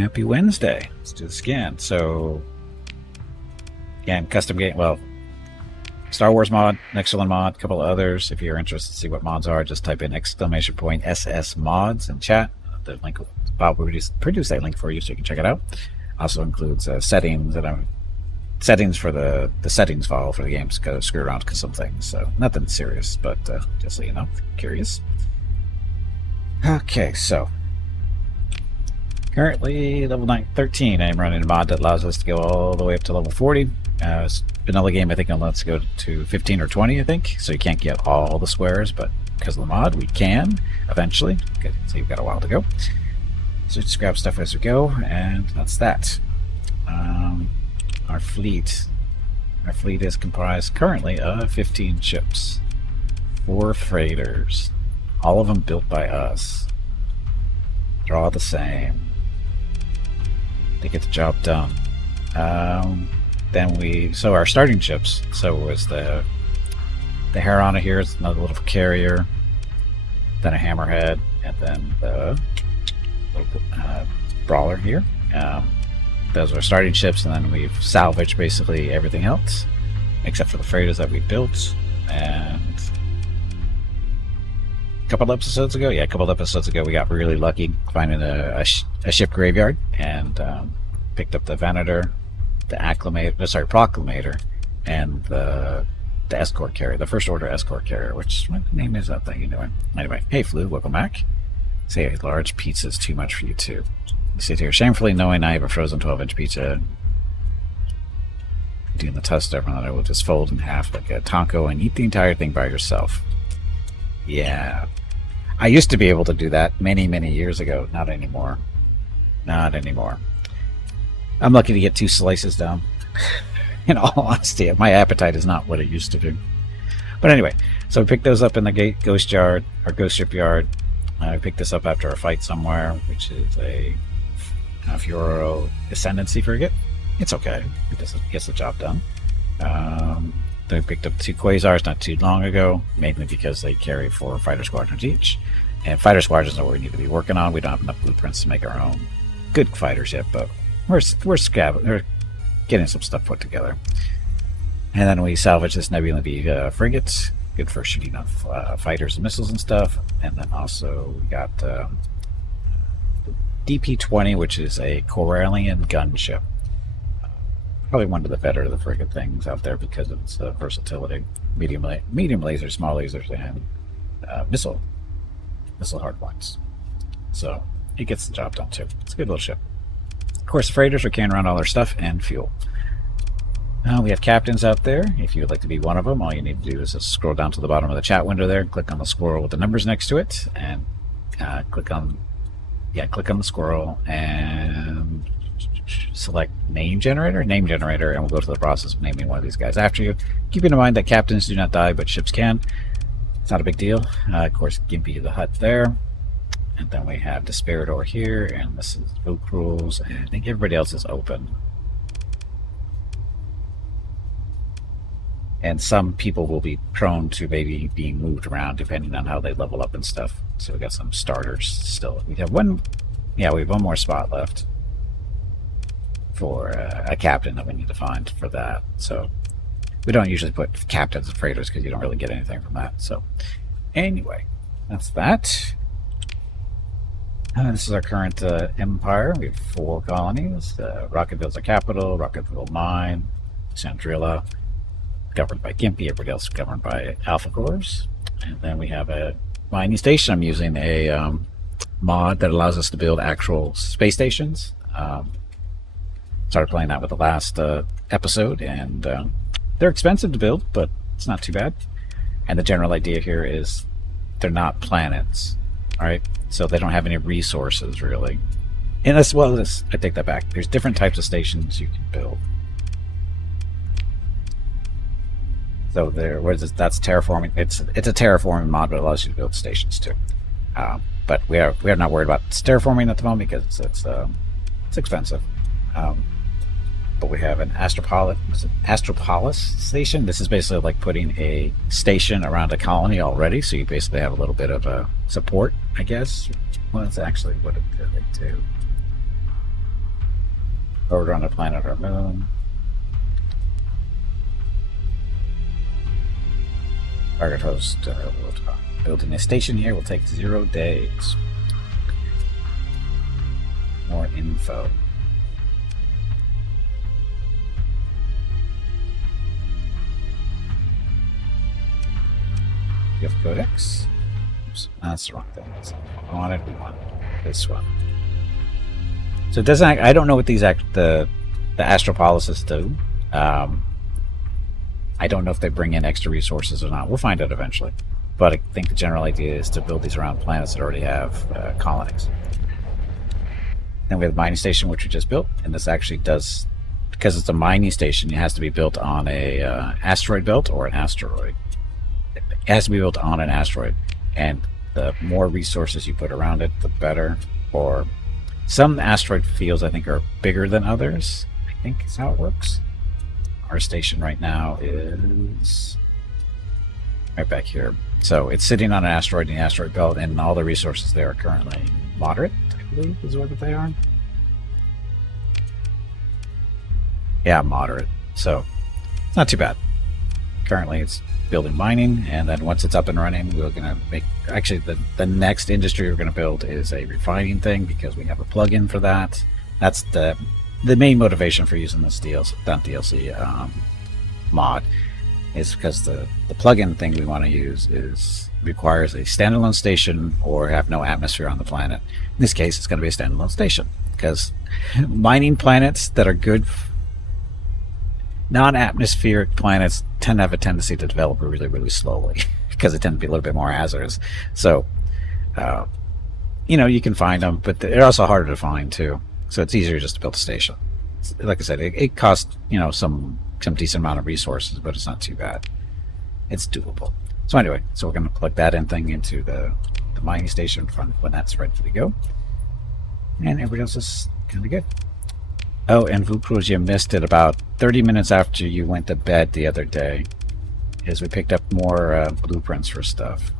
Happy Wednesday. Let's do the scan. So, again, custom game. Well, Star Wars mod, Nexerlin mod, a couple of others. If you're interested to see what mods are, just type in !SS mods in chat. The link, Bob will produce that link for you so you can check it out. Also includes settings settings for the settings file for the game to screw around with some things. So nothing serious, but just so you know, curious. Okay, so currently level 13. I'm running a mod that allows us to go all the way up to level 40. Vanilla game, I think, only lets go to 15 or 20, I think. So you can't get all the squares, but because of the mod, we can eventually. Okay, so you've got a while to go. So just grab stuff as we go, and that's that. Our fleet is comprised currently of 15 ships, 4 freighters, all of them built by us. They're all the same. They get the job done. So our starting ships. So it was the Herona here is another little carrier, then a hammerhead, and then the brawler here. Those are starting ships, and then we've salvaged basically everything else except for the freighters that we built. And a couple episodes ago, we got really lucky finding a ship graveyard, and picked up the Venator, the Proclamator, and the escort carrier, the First Order escort carrier. What name is that thing you're doing? Anyway, hey Flu, welcome back. Say a large pizza is too much for you too. You sit here shamefully knowing I have a frozen 12-inch pizza. Doing the test over that I will just fold in half like a taco and eat the entire thing by yourself. Yeah. I used to be able to do that many years ago. Not anymore. Not anymore. I'm lucky to get 2 slices down. In all honesty, my appetite is not what it used to be. But anyway, so we picked those up in the ghost shipyard. I picked this up after a fight somewhere, which is a Fioro Ascendancy frigate. It's okay. It gets the job done. They picked up 2 Quasars not too long ago, mainly because they carry 4 fighter squadrons each. And fighter squadrons are what we need to be working on. We don't have enough blueprints to make our own good fighters yet, but we're getting some stuff put together. And then we salvaged this Nebula V frigate, good for shooting off fighters and missiles and stuff. And then also we got the DP-20, which is a Corellian gunship. Probably one of the better of the frigate things out there because of its versatility. Medium lasers, small lasers, and missile hardpoints. So it gets the job done too. It's a good little ship. Of course, the freighters are carrying around all their stuff and fuel. We have captains out there. If you would like to be one of them, all you need to do is just scroll down to the bottom of the chat window there, click on the squirrel with the numbers next to it, and click on the squirrel and select name generator, and we'll go to the process of naming one of these guys after you. Keeping in mind that captains do not die, but ships can. It's not a big deal. Of course, Gimpy the hut there. And then we have Desperador here, and this is Book Rules, and I think everybody else is open. And some people will be prone to maybe being moved around depending on how they level up and stuff. So we got some starters still. We have one more spot left for a captain that we need to find for that. So we don't usually put captains and freighters because you don't really get anything from that. So anyway, that's that. This is our current empire. We have 4 colonies. Rocketville's our capital, Rocketville Mine, Sandrilla, governed by Gimpy, everybody else governed by Alpha Cores. And then we have a mining station. I'm using a mod that allows us to build actual space stations. Started playing that with the last episode, and they're expensive to build, but it's not too bad. And the general idea here is they're not planets, all right? So they don't have any resources, really. And as well as, I take that back, there's different types of stations you can build. So that's terraforming. It's a terraforming mod, but it allows you to build stations too. But we are not worried about terraforming at the moment because it's expensive. But we have an Astropolis station. This is basically like putting a station around a colony already, so you basically have a little bit of a support, I guess. Well, that's actually what it they do. Orbit around a planet or moon. Target host building a station here will take 0 days. More info. Gift codex. Oops, that's the wrong thing. We want this one. So it doesn't. I don't know what these the astropolises do. I don't know if they bring in extra resources or not. We'll find out eventually. But I think the general idea is to build these around planets that already have colonies. Then we have the mining station, which we just built, and this actually does, because it's a mining station, it has to be built on a asteroid belt or an asteroid. It has to be built on an asteroid, and the more resources you put around it, the better. Or some asteroid fields, I think, are bigger than others. I think is how it works. Our station right now is right back here. So it's sitting on an asteroid in the asteroid belt, and all the resources there are currently moderate, I believe is what they are. Yeah, moderate. So it's not too bad. Currently it's building mining, and then once it's up and running, we're going to make, actually the next industry we're going to build is a refining thing, because we have a plug-in for that. That's the main motivation for using this DLC mod, is because the plug-in thing we want to use requires a standalone station or have no atmosphere on the planet. In this case, it's going to be a standalone station, because mining planets that are good, non-atmospheric planets tend to have a tendency to develop really, really slowly because they tend to be a little bit more hazardous. So, you can find them, but they're also harder to find too. So it's easier just to build a station. Like I said, it costs some decent amount of resources, but it's not too bad. It's doable. So anyway, so we're going to plug that thing into the mining station front when that's ready to go, and everybody else is kind of good. Oh, and Vukruz, you missed it about 30 minutes after you went to bed the other day, is we picked up more blueprints for stuff.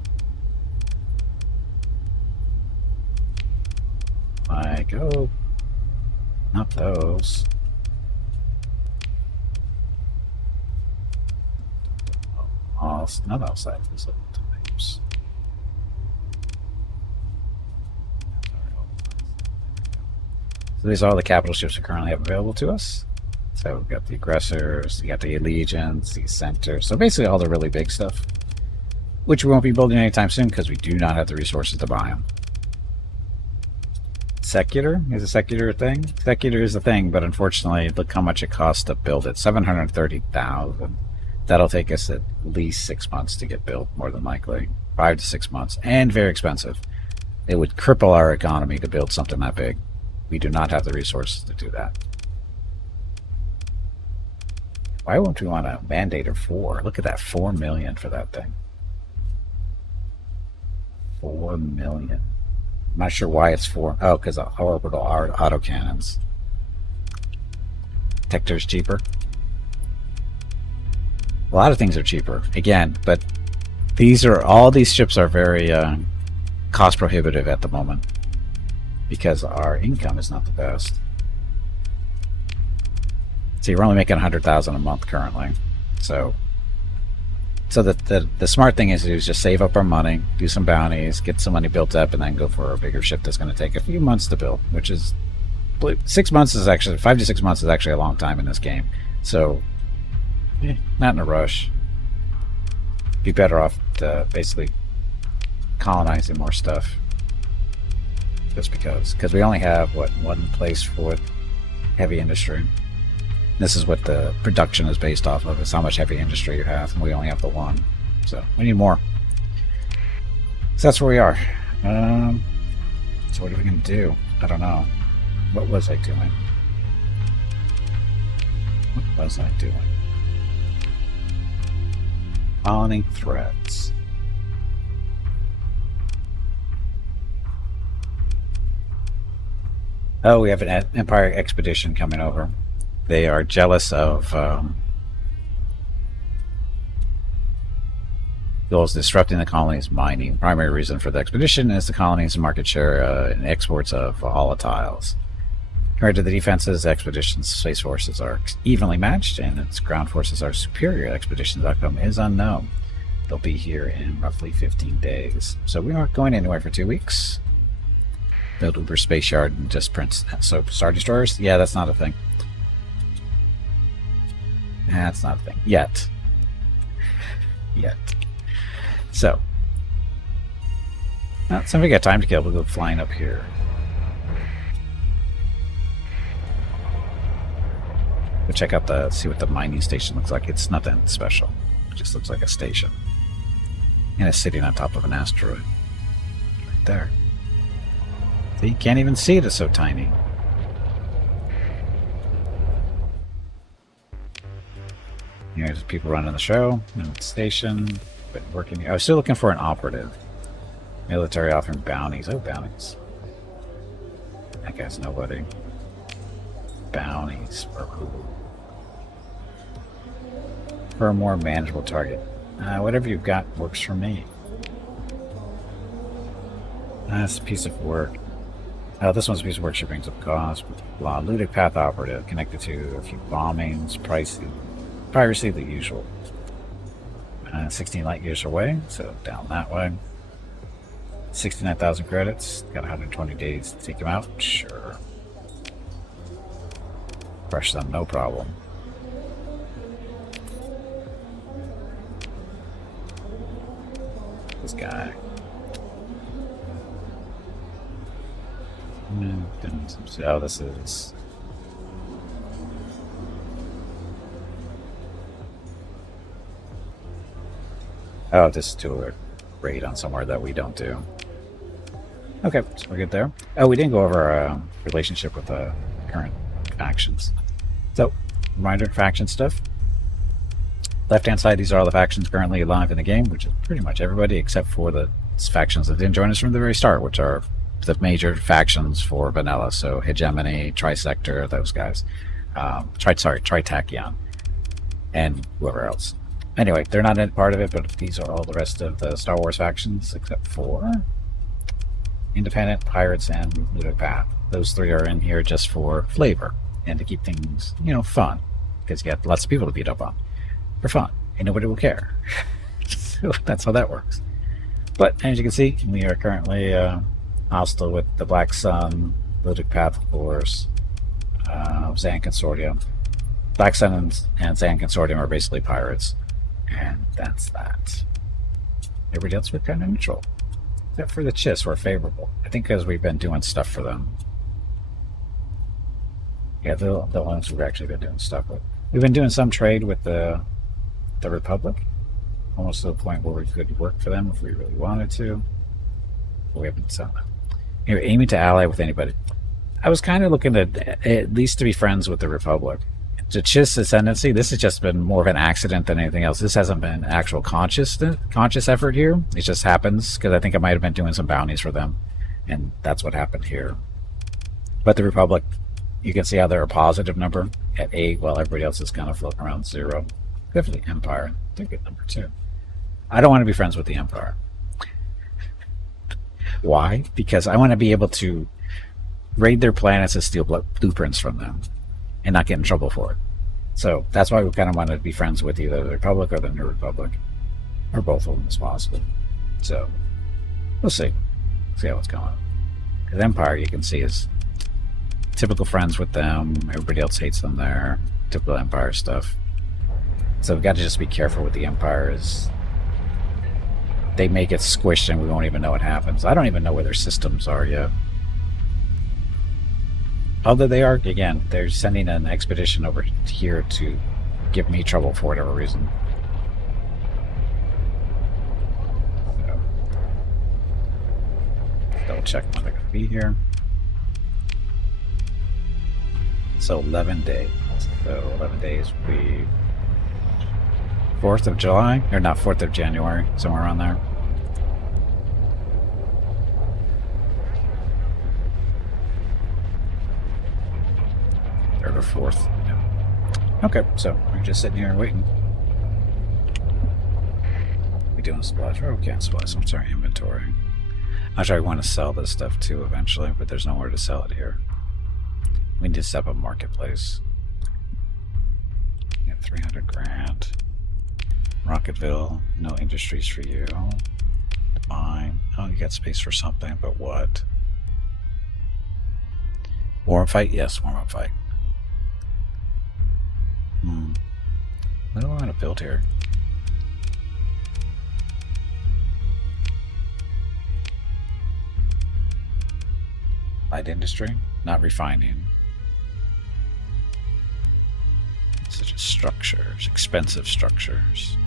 Like, oh, not those. Oh, not outside these little types. So these are all the capital ships we currently have available to us. So we've got the aggressors, you got the legions, the centers. So basically all the really big stuff, which we won't be building anytime soon because we do not have the resources to buy them. Secular? Is a secular a thing? Secular is a thing, but unfortunately, look how much it costs to build it. 730,000. That'll take us at least 6 months to get built, more than likely. 5 to 6 months. And very expensive. It would cripple our economy to build something that big. We do not have the resources to do that. Why won't we want a mandator 4? Look at that, 4 million for that thing. 4 million. I'm not sure why it's 4. Oh, because of orbital autocannons. Detector's cheaper. A lot of things are cheaper, again, but all these ships are very cost prohibitive at the moment because our income is not the best. See, we're only making 100,000 a month currently, so the smart thing is to just save up our money, do some bounties, get some money built up, and then go for a bigger ship that's going to take a few months to build, which is 6 months is actually 5 to 6 months is actually a long time in this game. So not in a rush. Be better off basically colonizing more stuff, just because we only have one place for heavy industry. This is what the production is based off of, is how much heavy industry you have, and we only have the one, so we need more. So that's where we are. So what are we gonna do? I don't know. What was I doing? Colony threats. Oh, we have an Empire expedition coming over. They are jealous of goals disrupting the colony's mining. Primary reason for the expedition is the colony's market share in exports of volatiles. Compared to the defenses, expeditions' space forces are evenly matched, and its ground forces are superior. Expeditions' outcome is unknown. They'll be here in roughly 15 days. So we aren't going anywhere for 2 weeks. Build Uber Space Yard and just print. So Star Destroyers? Yeah, that's not a thing. That's not a thing. Yet. So. So we got time to kill. We'll go flying up here. We'll check out see what the mining station looks like. It's nothing special. It just looks like a station. And it's sitting on top of an asteroid. Right there. See, you can't even see it, it's so tiny. Here's people running the show. And the station. But working here. I was still looking for an operative. Military offering bounties. Oh, bounties. That guy's nobody. Bounties for who? For a more manageable target. Whatever you've got works for me. That's a piece of work. This one's a piece of work. She brings up cost. Blah. Ludic path operative. Connected to a few bombings. Piracy, the usual. 16 light years away, so down that way. 69,000 credits. Got 120 days to take him out. Sure. Crush them, no problem. This guy. Oh, this is... Oh, this is to a raid on somewhere that we don't do. Okay, so we're good there. Oh, we didn't go over our relationship with the current factions. So, reminder, faction stuff. Left-hand side, these are all the factions currently alive in the game, which is pretty much everybody except for the factions that didn't join us from the very start, which are the major factions for vanilla. So, Hegemony, Trisector, those guys. Tritachyon, and whoever else. Anyway, they're not in part of it, but these are all the rest of the Star Wars factions, except for Independent, Pirates, and Ludic Path. Those three are in here just for flavor and to keep things, fun, because you got lots of people to beat up on for fun, and nobody will care. So that's how that works. But as you can see, we are currently hostile with the Black Sun, Ludic Path, of course, Zan Consortium. Black Sun and Zan Consortium are basically pirates. And that's that. Everybody else, we're kind of neutral. Except for the Chiss, we're favorable. I think because we've been doing stuff for them. Yeah, the ones we've actually been doing stuff with. We've been doing some trade with the Republic. Almost to the point where we could work for them if we really wanted to. But we haven't done that. Anyway, aiming to ally with anybody. I was kind of looking at least to be friends with the Republic. The Chiss ascendancy, this has just been more of an accident than anything else. This hasn't been actual conscious effort here. It just happens because I think I might have been doing some bounties for them, and that's what happened here. But the Republic, you can see how they're a positive number at 8, while everybody else is kind of floating around 0. Definitely Empire, they're a good number too. I don't want to be friends with the Empire. Why? Because I want to be able to raid their planets and steal blueprints from them and not get in trouble for it. So that's why we kind of wanted to be friends with either the Republic or the New Republic, or both of them as possible. So we'll see how it's going. Because Empire, you can see, is typical friends with them. Everybody else hates them there. Typical Empire stuff. So we've got to just be careful with the Empire. Is they may get squished and we won't even know what happens. I don't even know where their systems are yet. Although they are, again, they're sending an expedition over here to give me trouble for whatever reason. So, double check when they're going to be here. So 11 days. So 11 days would be 4th of July, or not 4th of January, somewhere around there. Or 4th. Yeah. Okay, so we're just sitting here waiting. We doing a splash? Oh, we can't splash. What's our inventory? I'm sure I want to sell this stuff too eventually, but there's nowhere to sell it here. We need to set up a marketplace. We have 300 grand. Rocketville, no industries for you. Mine. Oh, you got space for something, but what? Warm fight? Yes, warm up fight. What do I want to build here? Light industry? Not refining. Such as structures, expensive structures.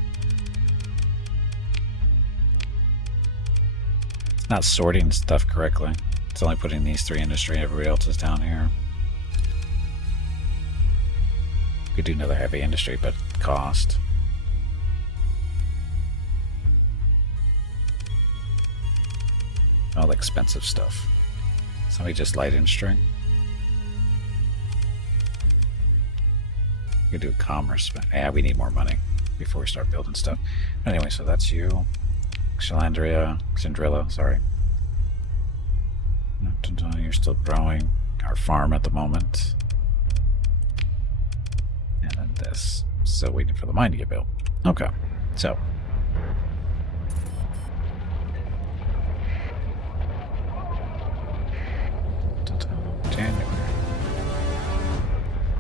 It's not sorting stuff correctly. It's only putting these 3 industry, everybody else is down here. Could do another heavy industry, but cost. All the expensive stuff. Somebody just light industry. We could do commerce, but yeah, we need more money before we start building stuff. Anyway, so that's you. Xandrilla, sorry. You're still growing our farm at the moment. And then this. Still waiting for the mine to get built. Okay, so. January.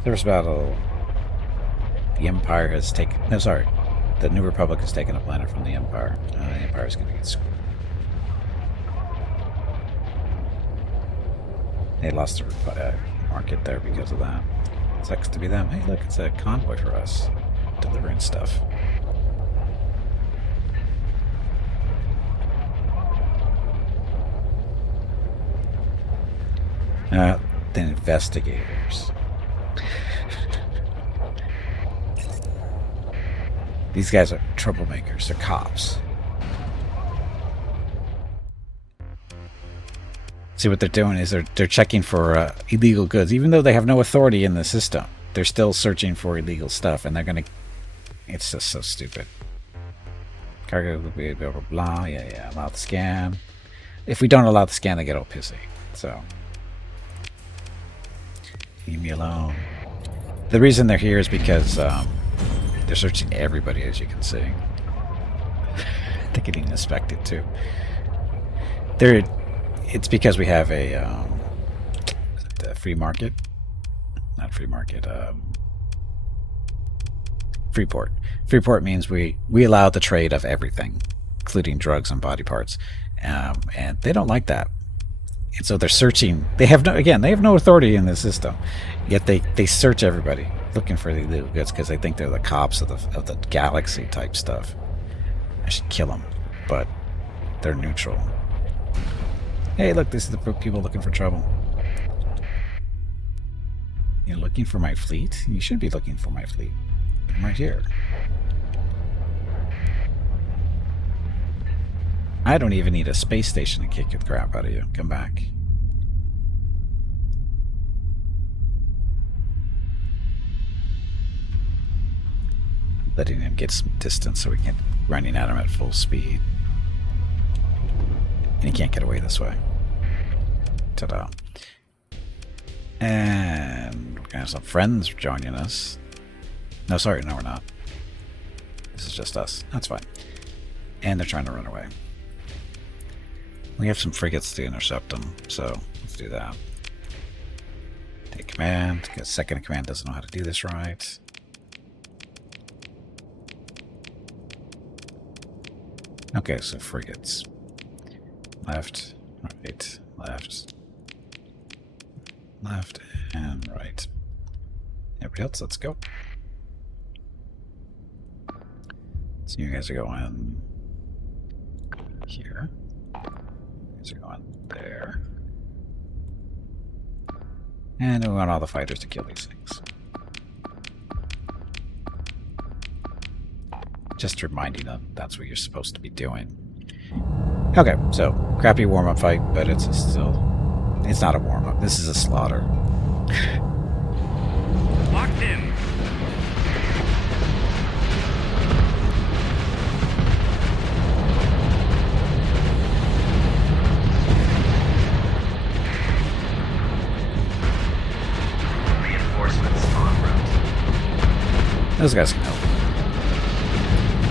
There was about the Empire has taken... No, sorry. The New Republic has taken a planet from the Empire. The Empire is going to get screwed. They lost the market there because of that. Sucks to be them. Hey, look, it's a convoy for us. Delivering stuff. The investigators. These guys are troublemakers. They're cops. See, what they're doing is they're checking for illegal goods, even though they have no authority in the system. They're still searching for illegal stuff, and they're gonna. It's just so stupid. Cargo will be blah blah blah. Yeah. Allow the scan. If we don't allow the scan, they get all pissy. So leave me alone. The reason they're here is because they're searching everybody, as you can see. They're getting inspected too. It's because we have a free market. Not free market. Freeport. Freeport means we allow the trade of everything, including drugs and body parts, and they don't like that. And so they're searching. They have no authority in the system, yet they search everybody looking for the illegal goods because they think they're the cops of the galaxy type stuff. I should kill them, but they're neutral. Hey, look, this is the people looking for trouble. You're looking for my fleet? You should be looking for my fleet. I'm right here. I don't even need a space station to kick the crap out of you. Come back. Letting him get some distance so we can running at him at full speed. And he can't get away this way. Ta-da. And we're gonna have some friends joining us. No, sorry, no, we're not. This is just us. That's fine. And they're trying to run away. We have some frigates to intercept them, so let's do that. Take command, because second in command doesn't know how to do this right. Okay, so frigates. Left, right, left, left, and right. Everybody else, let's go. So you guys are going here. You guys are going there. And we want all the fighters to kill these things. Just reminding them that's what you're supposed to be doing. Okay, so crappy warm-up fight, but it's not a warm-up. This is a slaughter. Locked in. Those guys can help.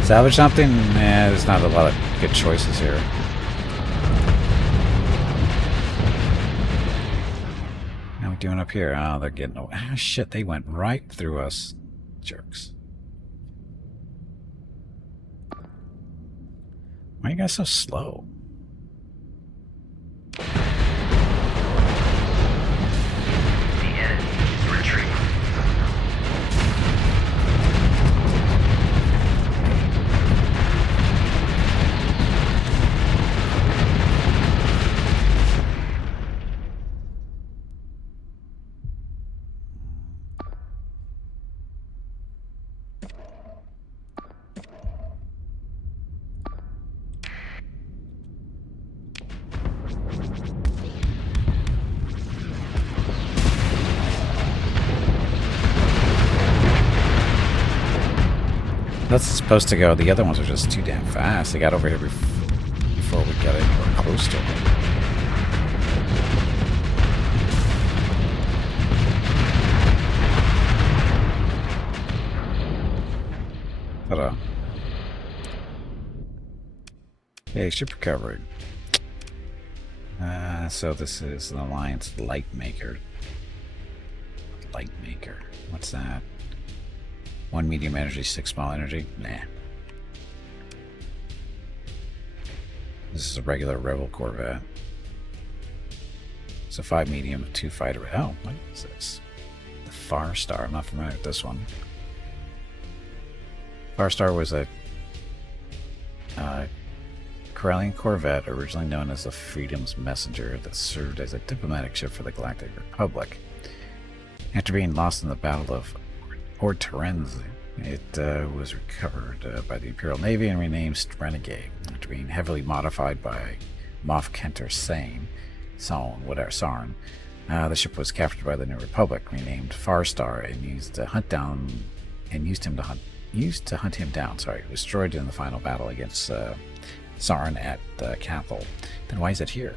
Salvage something? Nah, there's not a lot of good choices here. How are we doing up here? Oh, they're getting... Oh, shit, they went right through us. Jerks. Why are you guys so slow? The enemy is retreating. That's supposed to go. The other ones are just too damn fast. They got over here before we got anywhere close to them. Ta-da. Okay, ship recovery. So this is an Alliance Lightmaker. Lightmaker. What's that? 1 medium energy, 6 small energy? Nah. This is a regular Rebel Corvette. It's a 5 medium, 2 fighter. Oh, what is this? The Far Star. I'm not familiar with this one. Far Star was a Corellian corvette originally known as the Freedom's Messenger that served as a diplomatic ship for the Galactic Republic. After being lost in the Battle of Orterenz, it was recovered by the Imperial Navy and renamed Renegade. After being heavily modified by Moff Kenter Sarn, the ship was captured by the New Republic, renamed Far Star, and used to hunt him down. Sorry, it was destroyed in the final battle against Sarn at Cathal. Then why is it here?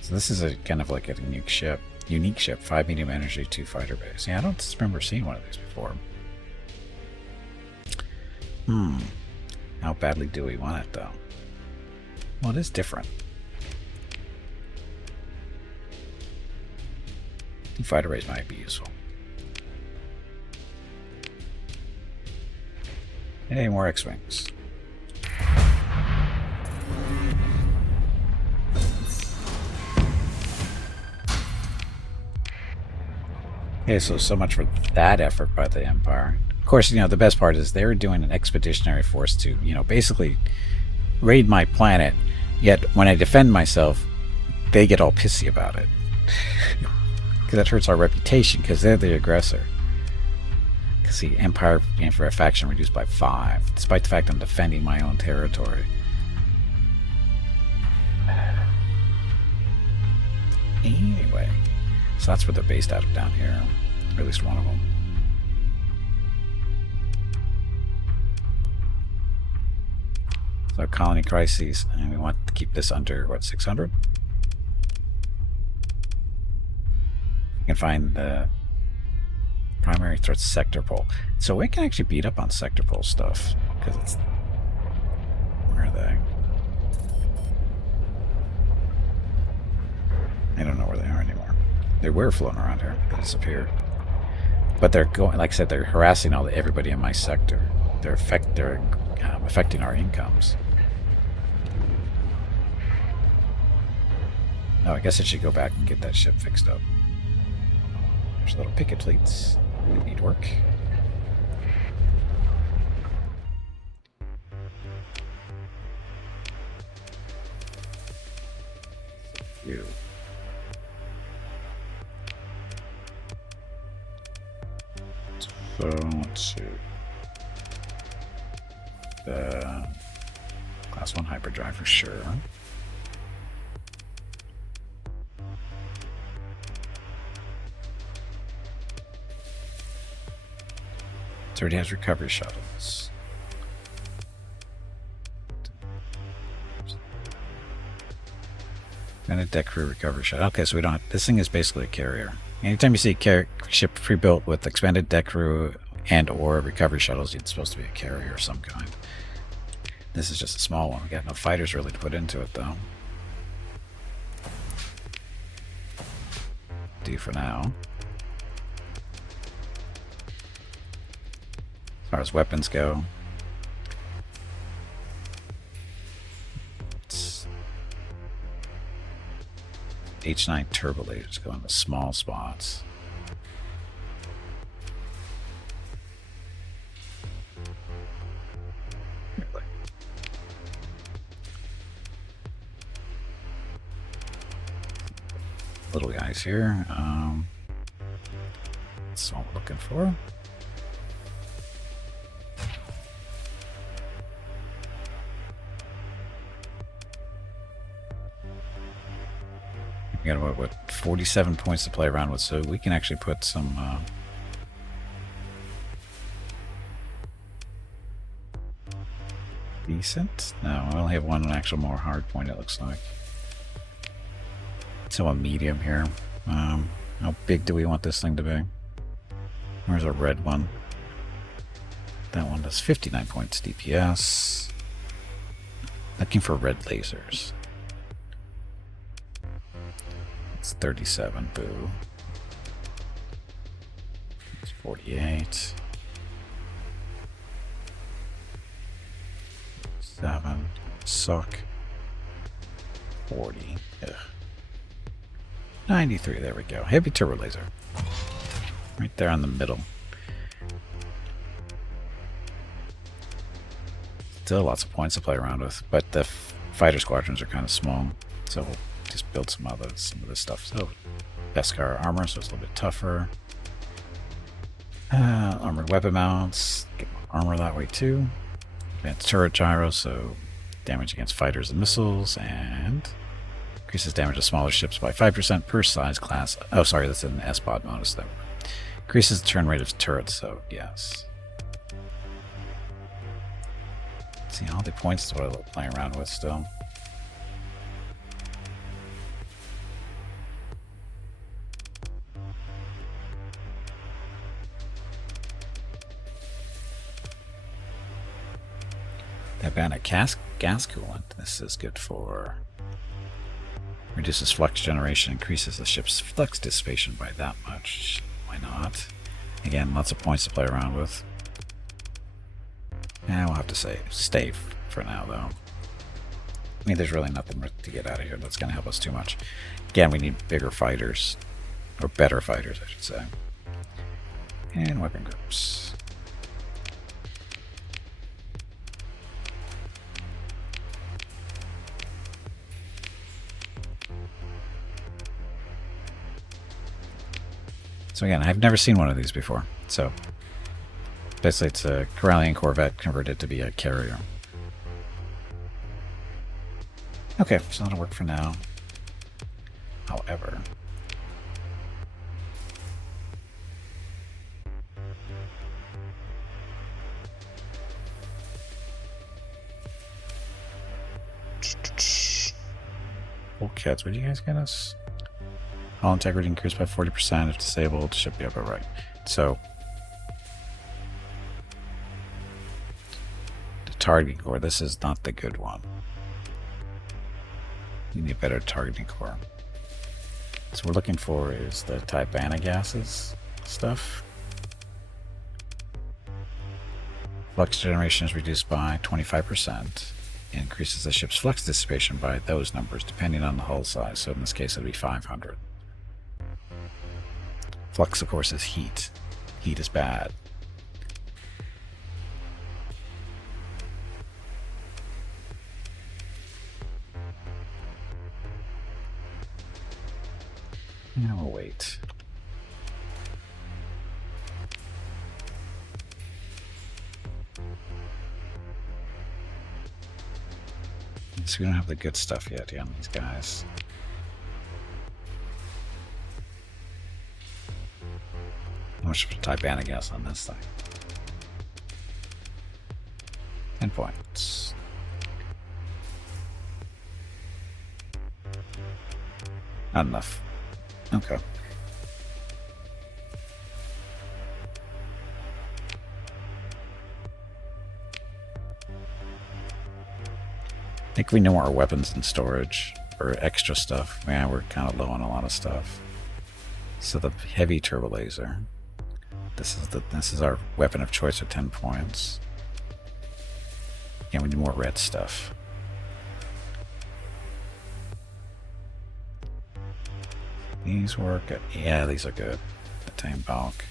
So this is a kind of like a unique ship. 5 medium energy, 2 fighter base. Yeah, I don't remember seeing one of these before. How badly do we want it, though? Well, it is different. 2 fighter base might be useful. Hey, more X-Wings. Okay, so much for that effort by the Empire. Of course, the best part is they're doing an expeditionary force to, basically raid my planet, yet when I defend myself, they get all pissy about it. Because that hurts our reputation, because they're the aggressor. Because the Empire for a faction reduced by 5, despite the fact I'm defending my own territory. Anyway, so that's where they're based out of down here, or at least one of them. So colony crises, and we want to keep this under, what, 600? You can find the primary threat sector pole. So we can actually beat up on sector pole stuff, because it's... Where are they? I don't know where they are anymore. They were floating around here. They disappeared. But they're going, like I said, they're harassing everybody in my sector. They're affecting our incomes. Oh, I guess I should go back and get that ship fixed up. There's little picket fleets. They need work. You. So let's see. The Class 1 hyperdrive for sure. It already has recovery shuttles. And a deck crew recovery shuttle. Okay, so we don't have, this thing is basically a carrier. Anytime you see a ship pre-built with expanded deck crew and or recovery shuttles, it's supposed to be a carrier of some kind. This is just a small one. We got no fighters really to put into it, though. Do for now. As far as weapons go, it's H9 turbo lasers go in the small spots. Little guys here. That's what we're looking for. We got about, what, 47 points to play around with, so we can actually put some decent. No, I only have one actual more hard point, it looks like. So a medium here. How big do we want this thing to be? Where's a red one? That one does 59 points DPS. Looking for red lasers. It's 37, boo. It's 48. 7. Suck. 40. Ugh. 93, there we go. Heavy turbo laser. Right there in the middle. Still lots of points to play around with, but the fighter squadrons are kind of small, so we'll just build some of this stuff. So, Beskar armor, so it's a little bit tougher. Armored weapon mounts, get more armor that way too. Advanced turret gyro, so damage against fighters and missiles, and increases damage to smaller ships by 5% per size class. Oh, sorry, that's an S-pod bonus though. Increases the turn rate of turrets, so yes. See, all the points is what I'm playing around with still. That bandit gas coolant. This is good for reduces flux generation, increases the ship's flux dissipation by that much. Why not? Again, lots of points to play around with. Yeah, we'll have to say stay for now, though. I mean, there's really nothing to get out of here that's going to help us too much. Again, we need bigger fighters, or better fighters, I should say. And weapon groups. So again, I've never seen one of these before. So basically it's a Corellian Corvette converted to be a carrier. Okay, so that'll work for now. However, oh kids, what did you guys get us? All integrity increased by 40% if disabled. Should be about right. So the targeting core, this is not the good one. You need a better targeting core. So we're looking for is the Tibana gases stuff. Flux generation is reduced by 25%. Increases the ship's flux dissipation by those numbers depending on the hull size. So in this case it would be 500. Flux, of course, is heat. Heat is bad. Now we'll wait. So we don't have the good stuff yet on these guys. How much Tibana gas on this thing? 10 points. Not enough. Okay. Like, we need more weapons and storage or extra stuff. Yeah, we're kind of low on a lot of stuff. So the heavy turbo laser. This is our weapon of choice with 10 points. Yeah, we need more red stuff. These work. Yeah, these are good. The tame bulk.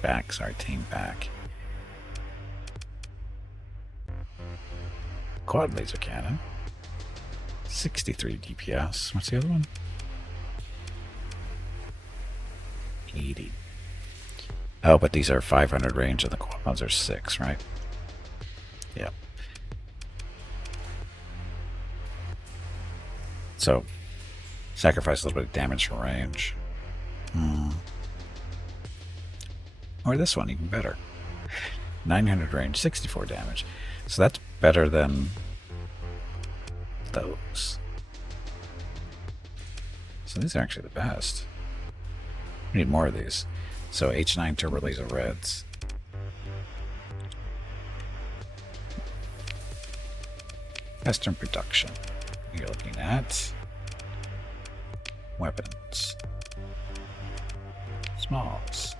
Back, sorry, tame back. Quad laser cannon. 63 DPS. What's the other one? 80. Oh, but these are 500 range and the quads are 6, right? Yeah. So, sacrifice a little bit of damage for range. Or this one, even better. 900 range, 64 damage. So that's better than those. So these are actually the best. We need more of these. So H9 turbo laser reds. Western production. You're looking at weapons. Smalls.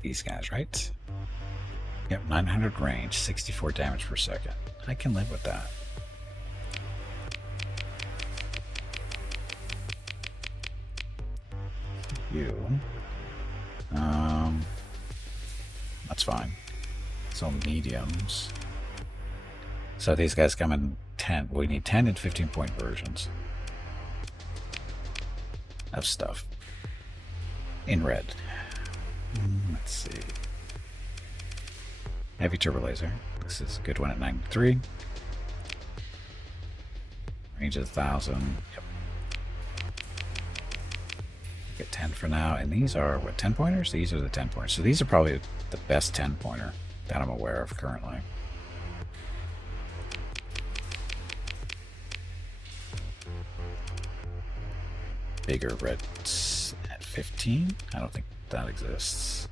These guys, right? Yep, 900 range, 64 damage per second. I can live with that. You. That's fine. So mediums. So these guys come in 10. We need 10 and 15 point versions of stuff in red. Let's see. Heavy turbo laser. This is a good one at 93. Range is 1,000. Yep. Get 10 for now. And these are, what, 10 pointers? These are the 10 pointers. So these are probably the best 10 pointer that I'm aware of currently. Bigger reds at 15. I don't think that exists.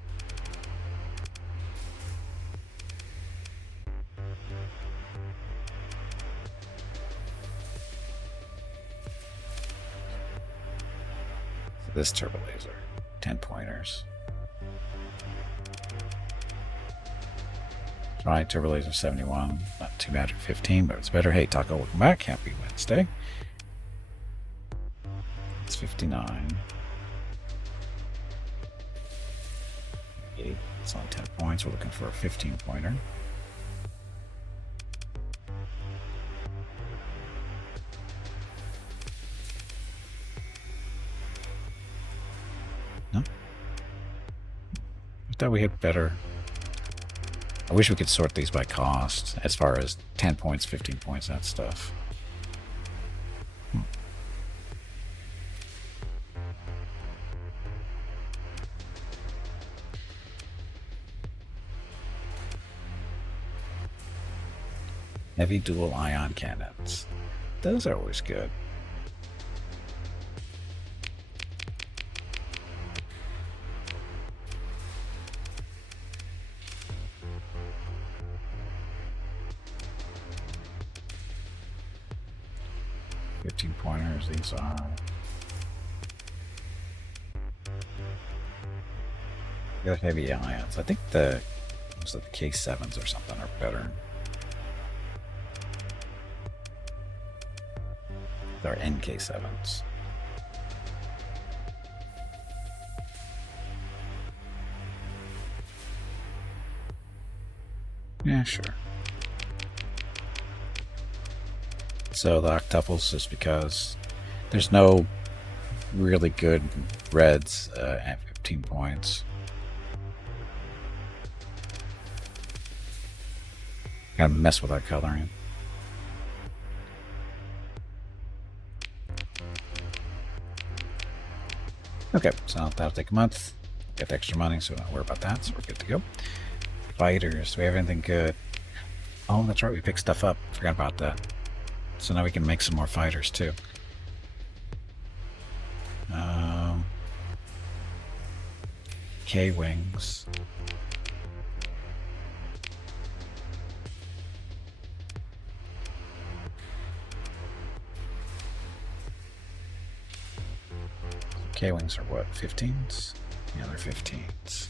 So this turbo laser, 10 pointers. Right, turbo laser 71. Not too bad at 15, but it's better. Hey, Taco, welcome back. Happy Wednesday. It's 59. It's only 10 points. We're looking for a 15 pointer. No? I thought we had better. I wish we could sort these by cost as far as 10 points, 15 points, that stuff. Heavy dual ion cannons. Those are always good. Pointers, these are. The heavy ions. I think the K7s or something are better. They're NK7s. Yeah, sure. So the octuples, just because there's no really good reds at 15 points. Gotta mess with our coloring. Okay, so that'll take a month. Get the extra money, so don't worry about that. So we're good to go. Fighters, do we have anything good? Oh, that's right, we picked stuff up. Forgot about that. So now we can make some more fighters too. K-wings. K-wings are what, 15s? Yeah, they're 15s.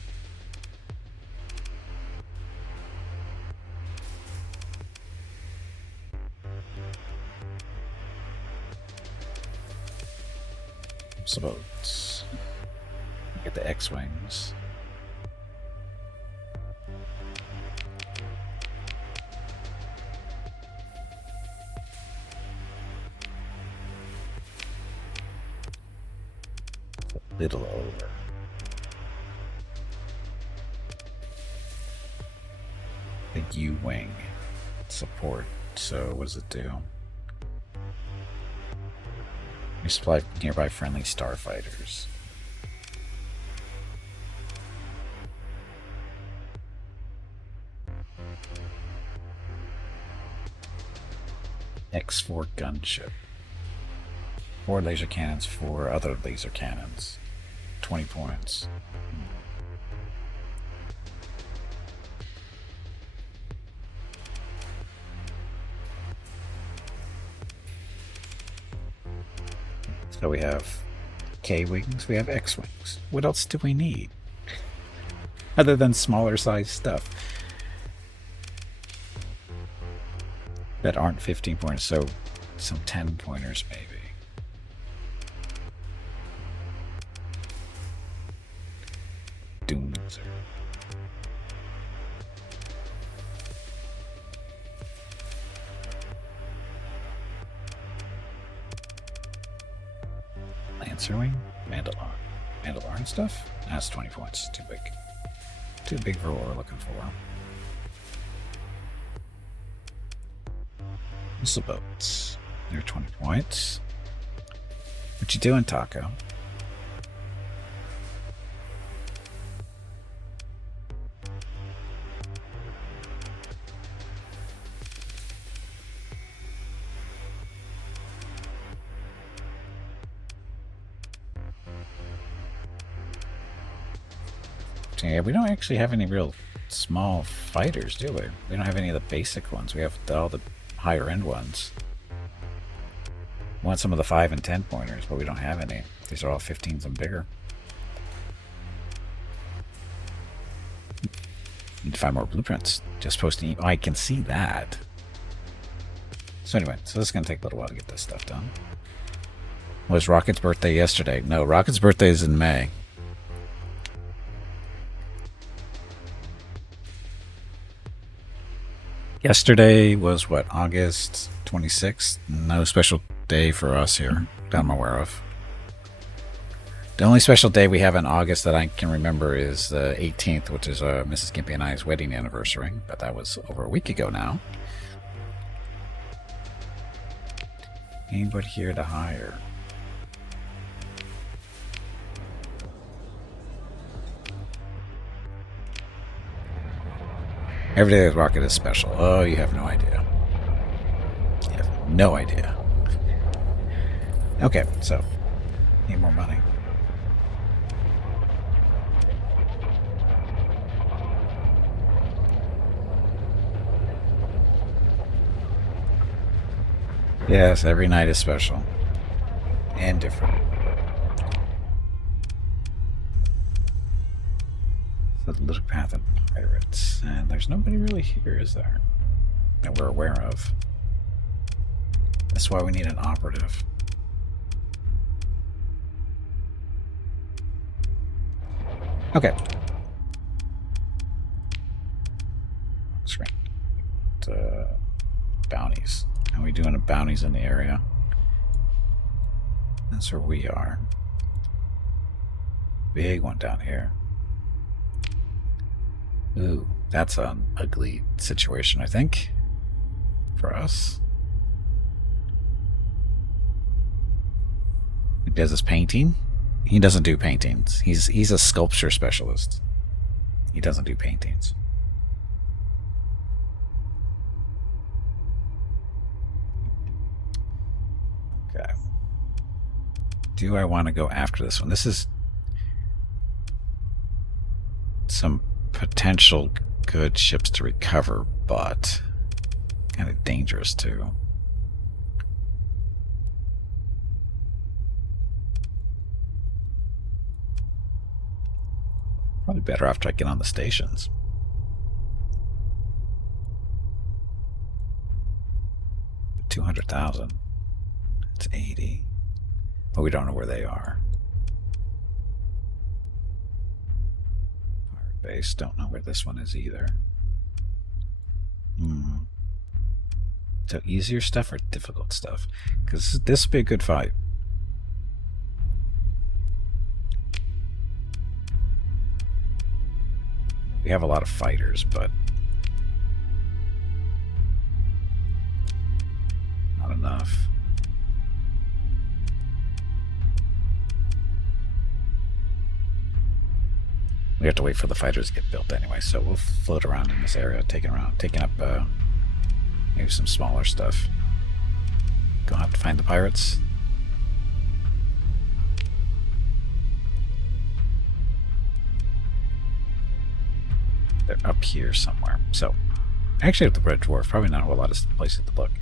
Boats. Get the X-wings. A little over. The U-wing support. So what does it do? Resupply nearby friendly starfighters. X4 gunship. 4 laser cannons, 4 other laser cannons. 20 points. So we have K-wings, we have X-wings. What else do we need? Other than smaller size stuff that aren't 15 pointers, so some 10 pointers maybe. Doomser. Lancerwing? Mandalorian stuff? That's 20 points. Too big. Too big for what we're looking for. Missile boats. They're 20 points. What you doing, Taco? Yeah, we don't actually have any real small fighters, do we? We don't have any of the basic ones. We have all the higher end ones. We want some of the 5 and 10 pointers, but we don't have any. These are all 15s and bigger. Need to find more blueprints. Just posting. Oh, I can see that. So anyway, so this is going to take a little while to get this stuff done. Was Rocket's birthday yesterday? No, Rocket's birthday is in May. Yesterday was what, August 26th? No special day for us here that I'm aware of. The only special day we have in August that I can remember is the 18th, which is Mrs. Gimpy and I's wedding anniversary, but that was over a week ago now. Anybody here to hire? Every day with Rocket is special. Oh, you have no idea. You have no idea. Okay, so need more money. Yes, every night is special and different. The little path of pirates, and there's nobody really here, is there? That we're aware of. That's why we need an operative. Okay. Screen. We want bounties. How are we doing bounties in the area? That's where we are. Big one down here. Ooh, that's an ugly situation, I think, for us. He does his painting. He doesn't do paintings. He's a sculpture specialist. He doesn't do paintings. Okay. Do I want to go after this one? This is... some potential good ships to recover, but kind of dangerous too. Probably better after I get on the stations. $200,000. It's 80. But we don't know where they are. Pirate base. Don't know where this one is either. So easier stuff or difficult stuff? Because this would be a good fight. We have a lot of fighters, but not enough. We have to wait for the fighters to get built anyway, so we'll float around in this area, taking up maybe some smaller stuff. Gonna have to find the pirates. They're up here somewhere. So, actually at the Red Dwarf, probably not a lot of places to look.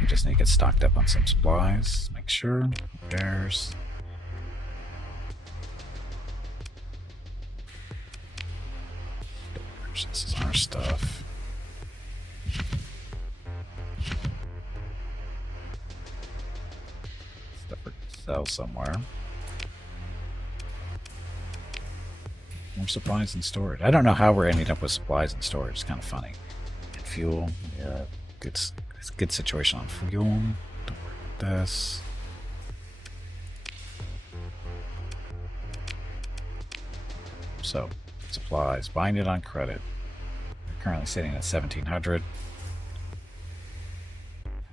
We just need to get stocked up on some supplies. Make sure. There's... This is our stuff. Stuff we can sell somewhere. More supplies and storage. I don't know how we're ending up with supplies and storage. It's kind of funny. And fuel. Yeah. It's a good situation on fuel. Don't worry about this. So, supplies. Buying it on credit. We're currently sitting at 1,700.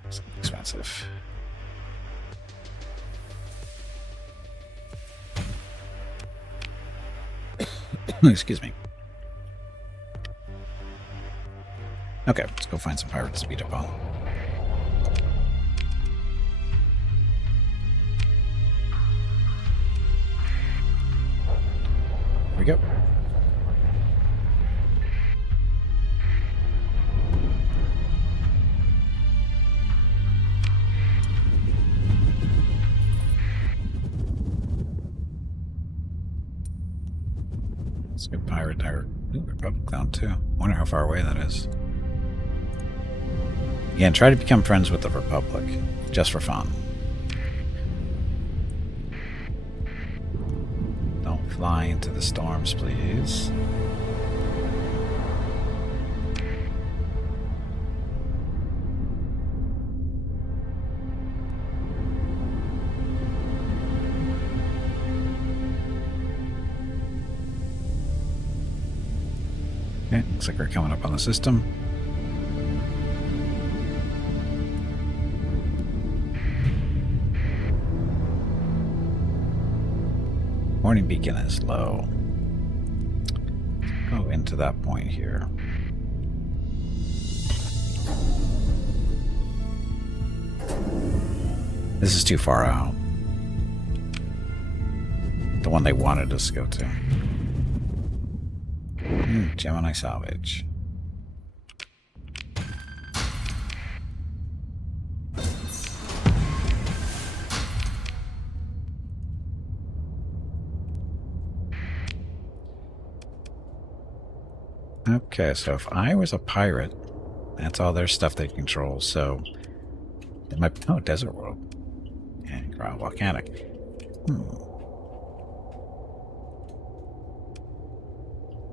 It's expensive. Excuse me. Okay, let's go find some pirates to beat up on. Here we go. Let's go pirate tower. Ooh, Republic down too. Wonder how far away that is. Yeah, and try to become friends with the Republic, just for fun. Don't fly into the storms, please. Okay, looks like we're coming up on the system. Warning beacon is low. Go into that point here. This is too far out. The one they wanted us to go to. Gemini salvage. Okay, so if I was a pirate, that's all their stuff they control, so... It might... Oh, Desert World. And Ground Volcanic.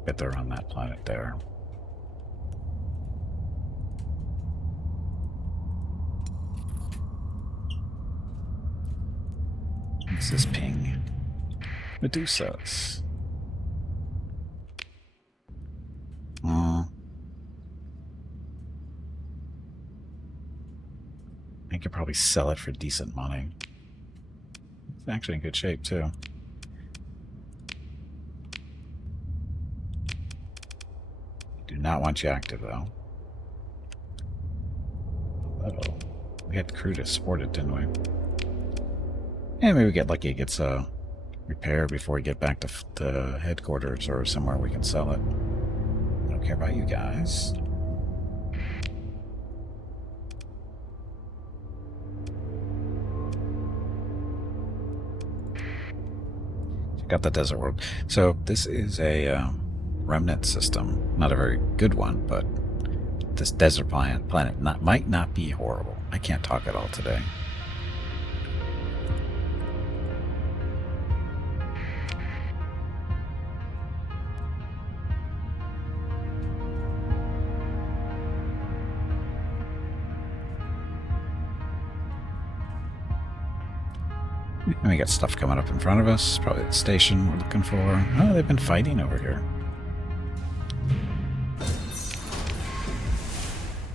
Bet they're on that planet there. What's this ping? Medusas. I could probably sell it for decent money. It's actually in good shape, too. Do not want you active, though. Uh-oh. We had crew to support it, didn't we? And maybe we get lucky it gets repair before we get back to the headquarters or somewhere we can sell it. I don't care about you guys. Check out the desert world. So this is a remnant system. Not a very good one, but this desert planet might not be horrible. I can't talk at all today. And we got stuff coming up in front of us. Probably the station we're looking for. Oh, they've been fighting over here.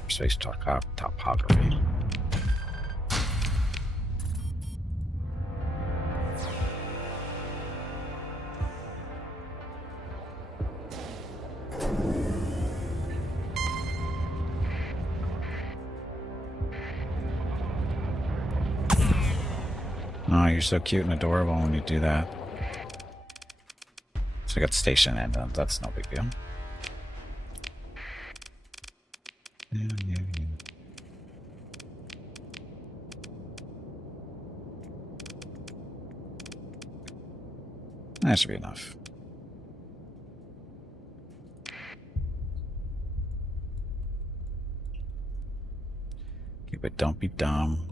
Space topography. Oh, you're so cute and adorable when you do that. So we got the station end. That's no big deal. Yeah. That should be enough. Okay, but don't be dumb.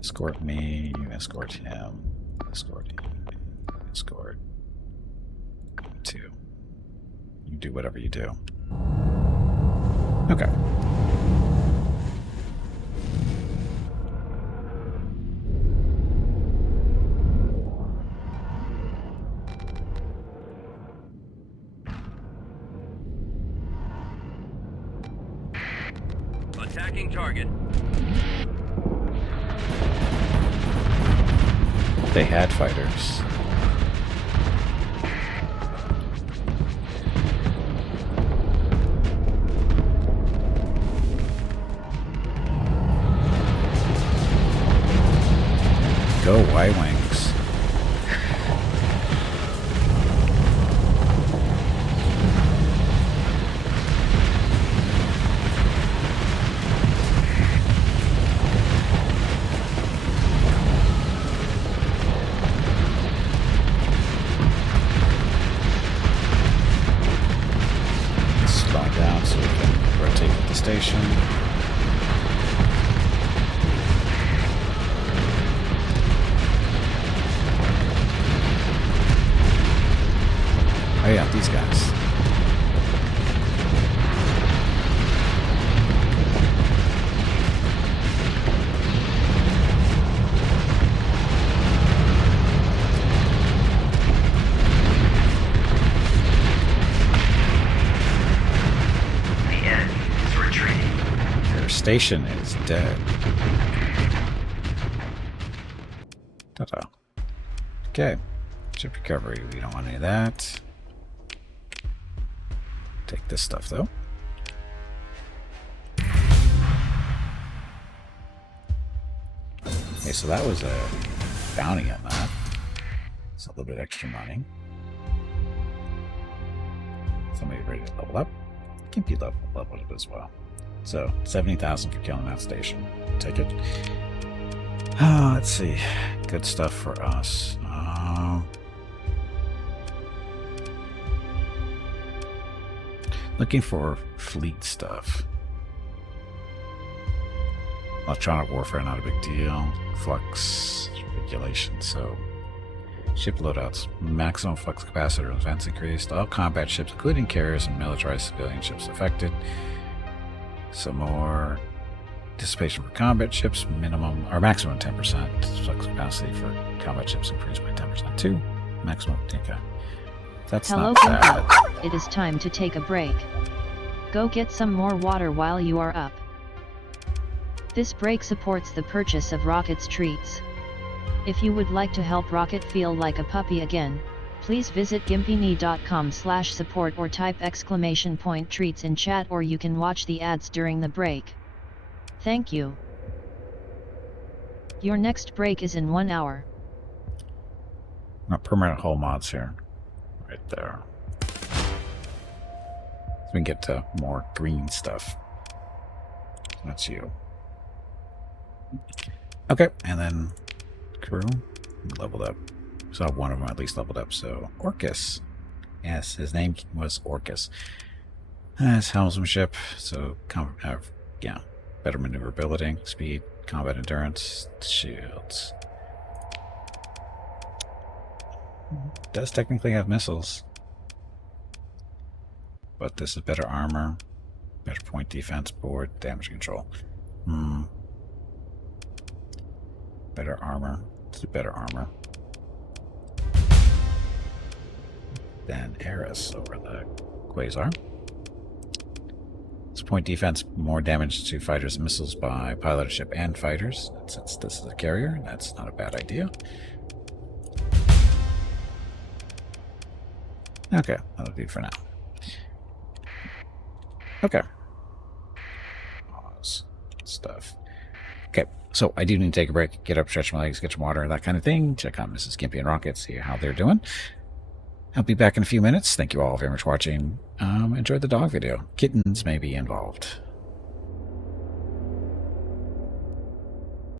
Escort me, you escort him, escort him, escort him too. You do whatever you do. Okay. Attacking target. They had fighters. Go Y-Wings. Slow down so we can rotate with the station. Oh yeah, these guys. The enemy is retreating. Their station is dead. Ta-da. Okay. Ship recovery. We don't want any of that. Take this stuff though. Okay, so that was a bounty on that. It's a little bit extra money. Somebody ready to level up. Can be leveled up as well. So 70,000 for killing that station. Take it. Let's see. Good stuff for us. Looking for fleet stuff. Electronic warfare, not a big deal. Flux regulation, so ship loadouts. Maximum flux capacitor events increased. All combat ships, including carriers and militarized civilian ships, affected. Some more dissipation for combat ships. Minimum or maximum 10% flux capacity for combat ships increased by 10% too. Maximum. Okay. That's Hello, not bad. Kimberly. It is time to take a break. Go get some more water while you are up. This break supports the purchase of Rocket's treats. If you would like to help Rocket feel like a puppy again, please visit gimpyknee.com/support or type !treats in chat, or you can watch the ads during the break. Thank you. Your next break is in 1 hour. Not permanent hull mods here. Right there. So we can get to more green stuff. That's you. Okay, and then crew leveled up. Saw one of them at least leveled up. So Orcus. Yes, his name was Orcus. That's helmsmanship. So yeah, better maneuverability, speed, combat endurance, shields. Does technically have missiles, but this is better armor, better point defense, board damage control. Better armor. Let's do better armor than Eris over the Quasar. It's point defense, more damage to fighters and missiles by piloted ship and fighters. Since this is a carrier, that's not a bad idea. Okay, that'll do for now. Okay. Pause. Stuff. Okay, so I do need to take a break, get up, stretch my legs, get some water, that kind of thing. Check out Mrs. Gimpy and Rocket, see how they're doing. I'll be back in a few minutes. Thank you all very much for watching. Enjoyed the dog video. Kittens may be involved.